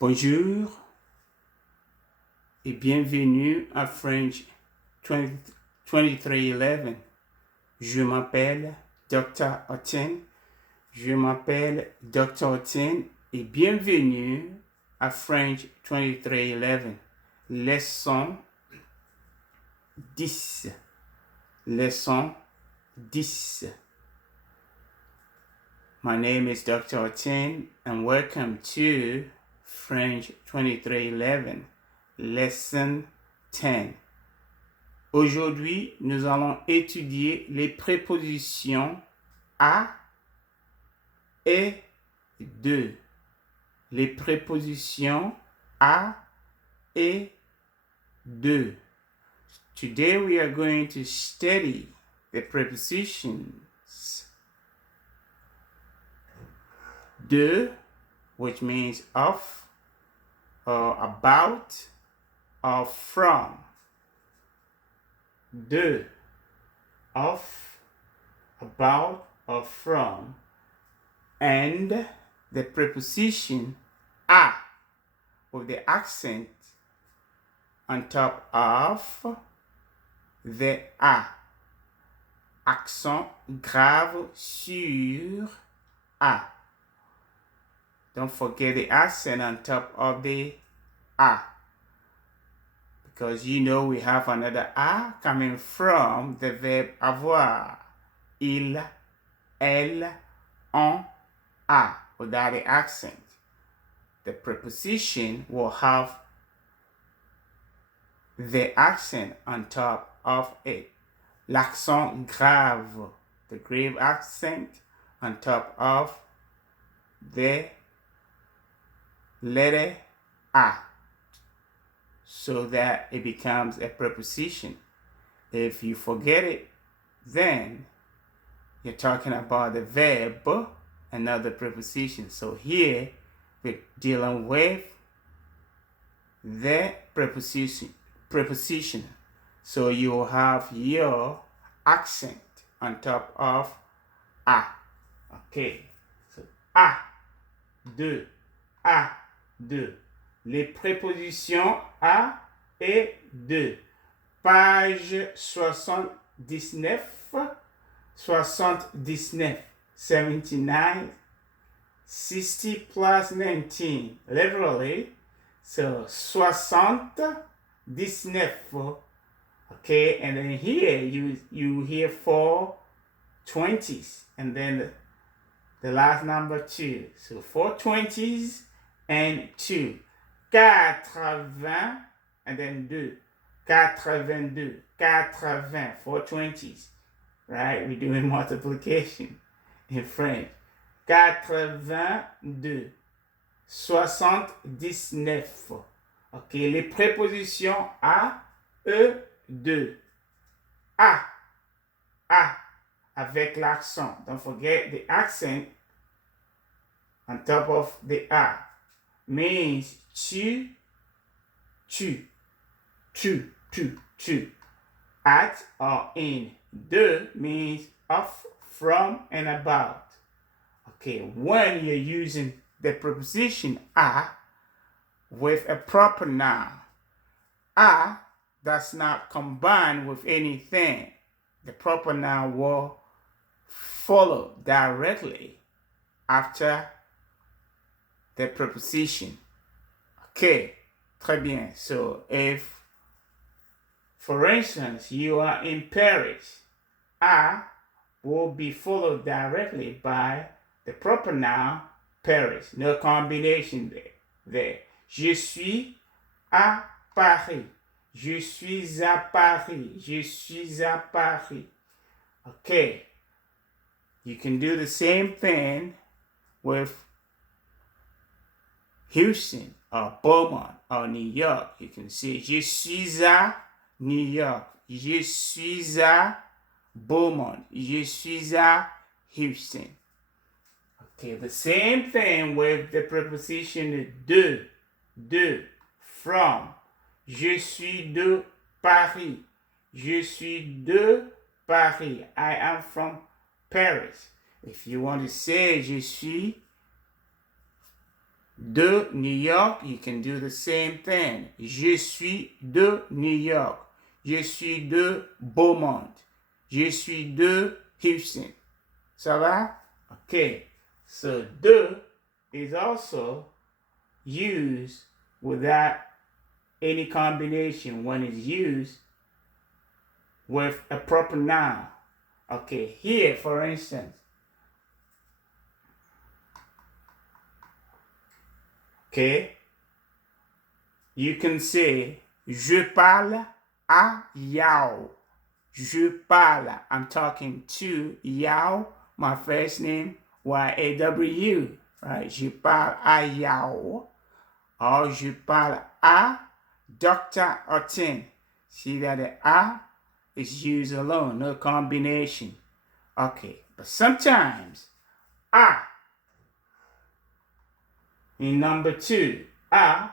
Bonjour et bienvenue à French 2311. Je m'appelle Dr. Otin. Je m'appelle Dr. Otin et bienvenue à French 2311. Leçon 10. Leçon 10. My name is Dr. Otin and welcome to French 2311, Lesson 10. Aujourd'hui, nous allons étudier les prépositions à et de. Les prépositions à et de. Today we are going to study the prepositions de, which means of, or about, or from. De, of, about, or from. And the preposition à, with the accent on top of the à. Accent grave sur à. Don't forget the accent on top of the a. Because you know we have another a coming from the verb avoir. Il, elle, on, a, without the accent. The preposition will have the accent on top of it. L'accent grave, the grave accent on top of the letter a, so that it becomes a preposition. If you forget it, then you're talking about the verb and not the preposition. So here we're dealing with the preposition. So you will have your accent on top of a. Okay, so a, de, à, de. Les prépositions à et de. Page 79, 79, 79, 60 plus 19, literally. So 79, okay, and then here you hear 4 20s, and then the last number 2. So 4 20s and 2. 80 and then 2. 82, 80, 4 20s. Right? We're doing multiplication in French. 82, 79. Okay, les prépositions à, e, de. À, avec l'accent. Don't forget the accent on top of the a means tu, at or in. De means of, from, and about. Okay, when you're using the preposition a with a proper noun, a does not combine with anything. The proper noun will follow directly after the preposition. Okay, très bien. So if, for instance, you are in Paris, a will be followed directly by the proper noun Paris. No combination there. Je suis à Paris. Je suis à Paris. Je suis à Paris. Okay. You can do the same thing with Houston or Beaumont or New York. You can say je suis à New York. Je suis à Beaumont. Je suis à Houston. Okay, the same thing with the preposition de, from. Je suis de Paris. Je suis de Paris. I am from Paris. If you want to say je suis de New York, you can do the same thing. Je suis de New York. Je suis de Beaumont. Je suis de Houston. Ça va? Okay. So de is also used without any combination when it's used with a proper noun. Okay, here for instance, okay, you can say je parle à Yao. Je parle, I'm talking to Yao, my first name, Y-A-W, right? Je parle à Yao. Or je parle à Dr. Otin. See that the A is used alone, no combination. Okay, but sometimes A in number 2, A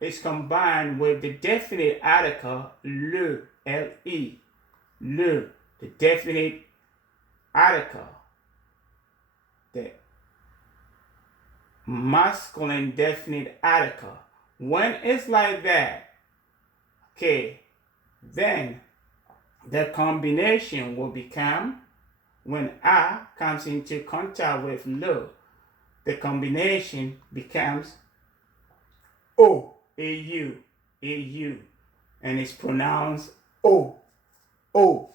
is combined with the definite article le, L-E, le, the definite article, the masculine definite article. When it's like that, okay, then the combination will become, when A comes into contact with le, the combination becomes O, A-U, A-U, and it's pronounced O, O,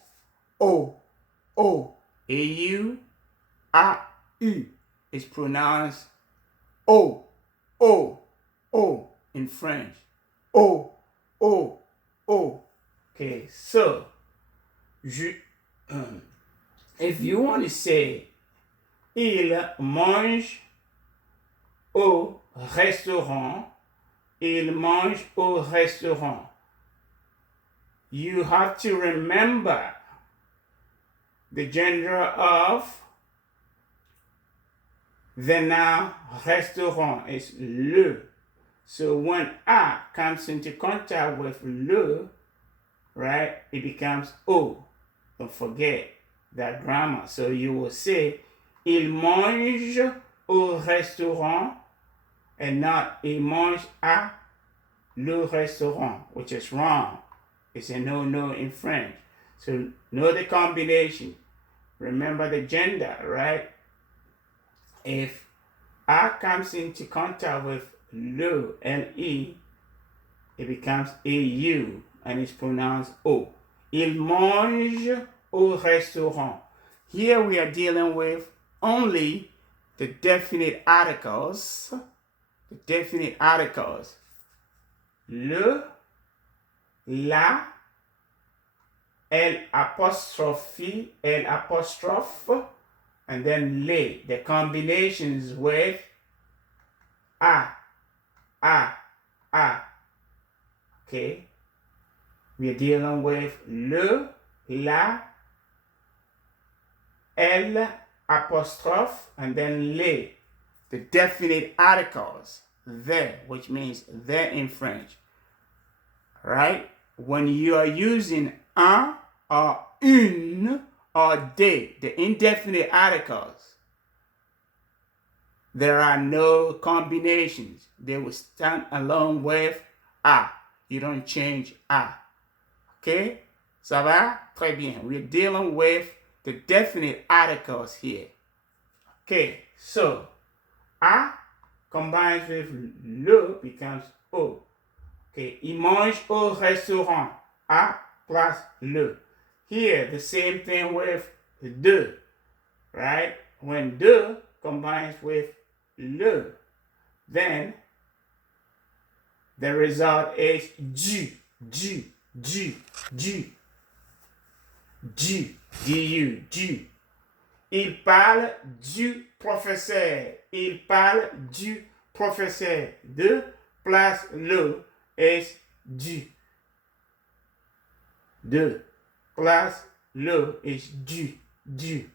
O, O, A-U, A-U, is pronounced O, O, O in French. O, O, O. Okay, so if you want to say il mange au restaurant, il mange au restaurant, you have to remember the gender of the noun restaurant is le. So when A comes into contact with le, right, it becomes O. Don't forget that grammar. So you will say, il mange au restaurant, and not il mange à le restaurant, which is wrong. It's a no-no in French. So know the combination. Remember the gender, right? If A comes into contact with le, L-E, it becomes A-U, and it's pronounced O. Il mange au restaurant. Here we are dealing with only the definite articles. The definite articles. Le, la, L apostrophe, L apostrophe, and then le. The combinations with A, A, A. Okay? We are dealing with le, la, L apostrophe, and then le. The definite articles, the, which means the in French. Right? When you are using un or une or des, the indefinite articles, there are no combinations. They will stand alone with a. You don't change a. Okay? Ça va? Très bien. We're dealing with the definite articles here. Okay, so a combines with le becomes o. Okay, il mange au restaurant. A plus le. Here, the same thing with de, right? When de combines with le, then the result is du, du, du, du, du, du, du. Il parle du professeur. Il parle du professeur. De plus le is du. De plus le is du. Du.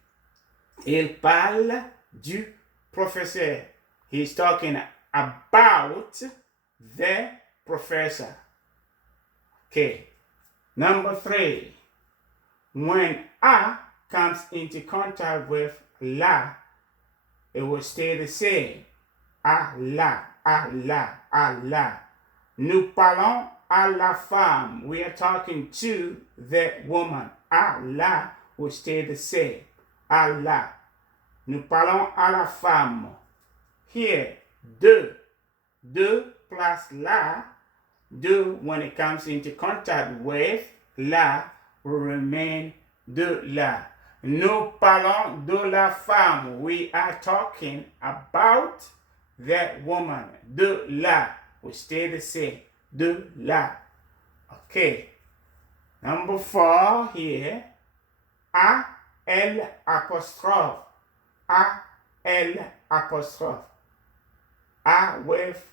Il parle du professeur. He's talking about the professor. Okay. Number 3. When a comes into contact with la, it will stay the same. à la. Nous parlons à la femme. We are talking to the woman. À la will stay the same. À la. Nous parlons à la femme. Here, de. De plus la. De, when it comes into contact with la, will remain de la. Nous parlons de la femme. We are talking about that woman. De la will stay the same. De la. Okay. Number 4 here. A, L apostrophe. A, L apostrophe. A with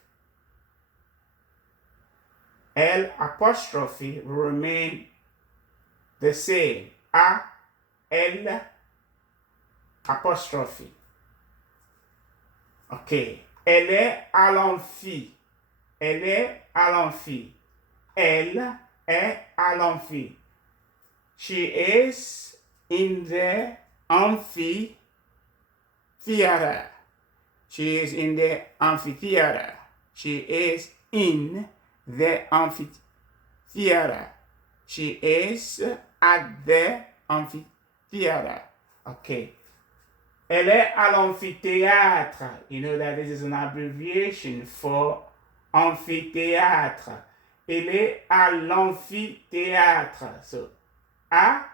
L apostrophe will remain the same. A, L apostrophe. OK. Elle est à l'amphi. Elle est à l'amphi. Elle est à l'amphi. She is in the amphitheater. She is in the amphitheater. She is in the amphitheater. She is at the amphitheater. Okay. Elle est à l'amphithéâtre. You know that this is an abbreviation for amphithéâtre. Elle est à l'amphithéâtre. So, A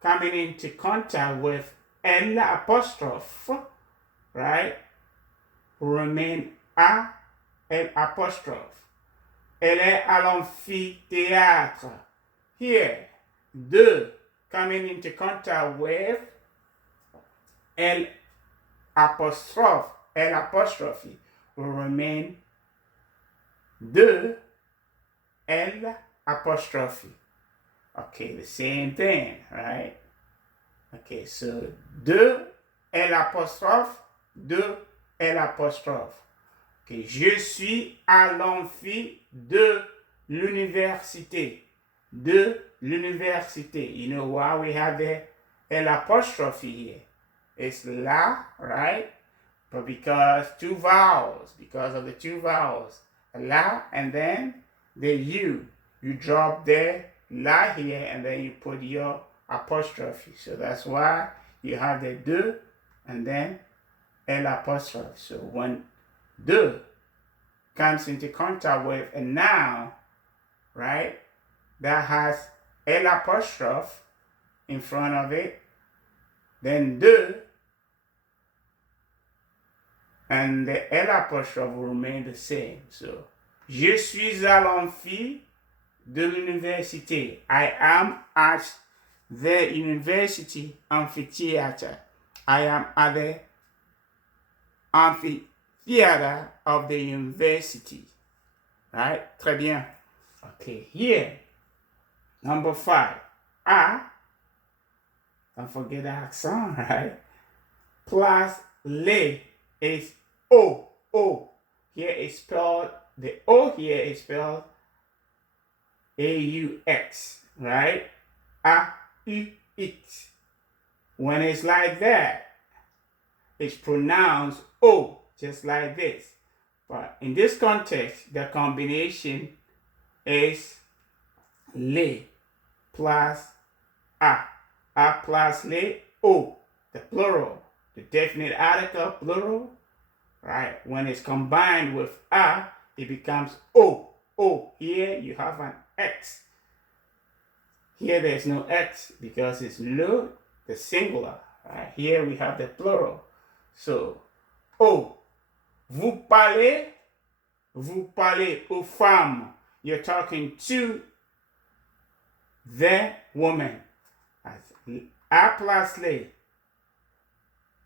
coming into contact with L apostrophe, right, will remain A, L apostrophe. Elle est à l'amphithéâtre. Here, de coming into contact with L apostrophe will remain de L apostrophe. Okay, the same thing, right? Okay, so de L apostrophe, de L apostrophe. Okay, je suis à l'amphi de l'université. De l'université. You know why we have the L apostrophe here? It's la, right? But because of the two vowels, la and then the U. You drop the la here and then you put your apostrophe. So that's why you have the de and then L apostrophe. So when de comes into contact with a noun, right, that has L apostrophe in front of it, then de and the L apostrophe will remain the same. So, je suis à l'amphi de l'université. I am at the university amphitheater. I am at the amphitheater of the university. Right? Très bien. Okay, here, number 5. A, don't forget the accent, right? Plus le is O. O. Here is spelled, the O here is spelled A-U-X, right? A-U-X. When it's like that, it's pronounced O, just like this. But in this context, the combination is le plus A. A plus le, O, the plural, the definite article plural, right? When it's combined with A, it becomes O. O. Here you have an X. Here there's no X because it's le, the singular. Right? Here we have the plural. So, O. Vous parlez aux femmes. You're talking to the woman. A plus le.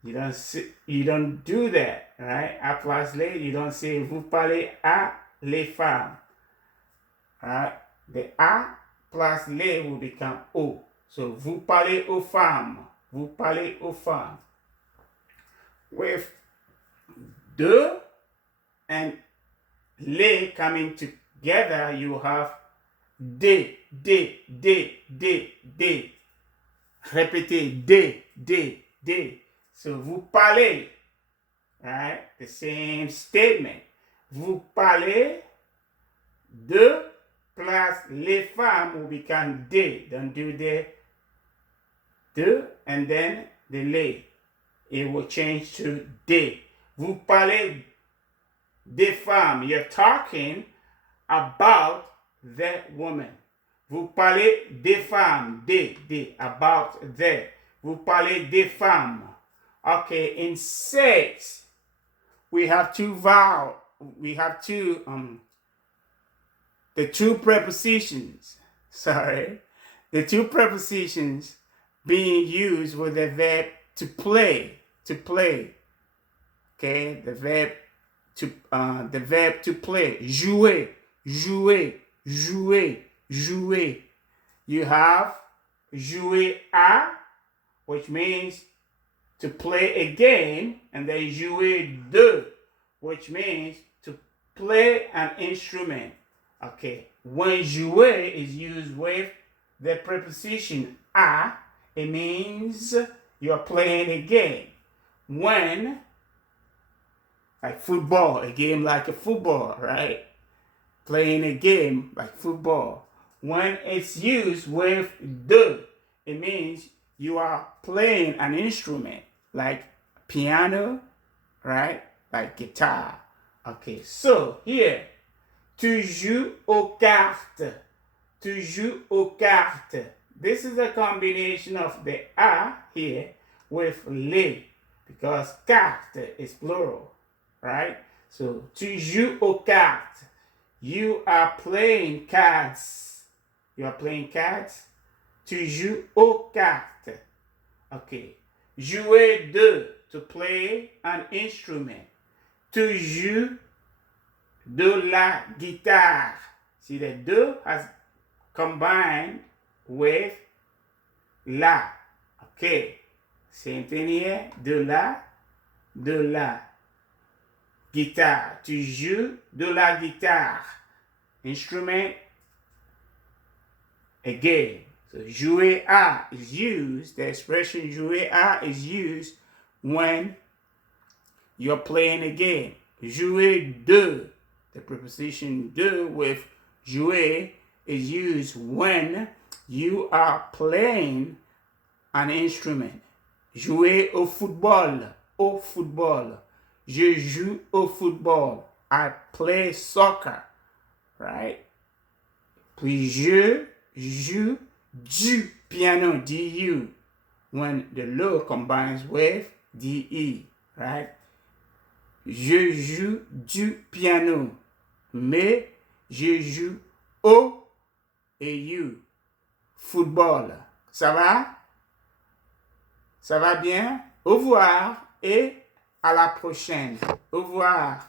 You don't do that, right? A plus le, you don't say vous parlez à les femmes. Right? The A plus le will become O. So vous parlez aux femmes. Vous parlez aux femmes. With de and le coming together, you have de. Répétez de. So vous parlez right? The same statement. Vous parlez de plus les femmes will become des. Don't do the de and then the les. It will change to des. Vous parlez des femmes. You're talking about the woman. Vous parlez des femmes. Des. About the. Vous parlez des femmes. Okay, in sex, we have two vowels. We have the two prepositions. Sorry. The two prepositions being used with the verb to play. To play. Okay, the verb to play. Jouer. Jouer. Jouer. Jouer. You have jouer à, which means to play a game, and then jouer de, which means to play an instrument. Okay, when jouer is used with the preposition à, it means you're playing a game. When, like football, a game like a football, right? Playing a game like football. When it's used with de, it means you are playing an instrument like piano, right? Like guitar. Okay, so here, tu joues aux cartes. Tu joues aux cartes. This is a combination of the a here with les, because carte is plural, right? So, tu joues aux cartes. You are playing cards. You are playing cards. Tu joues aux cartes. Okay. Jouer de, to play an instrument. Tu joues de la guitare. See, the de has combined with la. Okay. Same thing here. De la guitare. Tu joues de la guitare. Instrument, again. So jouer à is used, the expression jouer à is used when you're playing a game. Jouer de, the preposition de with jouer is used when you are playing an instrument. Jouer au football, au football. Je joue au football. I play soccer, right? Puis je joue du piano, du, when the lo combines with de, right? Je joue du piano, mais je joue au et you, football. Ça va? Ça va bien? Au revoir et à la prochaine. Au revoir.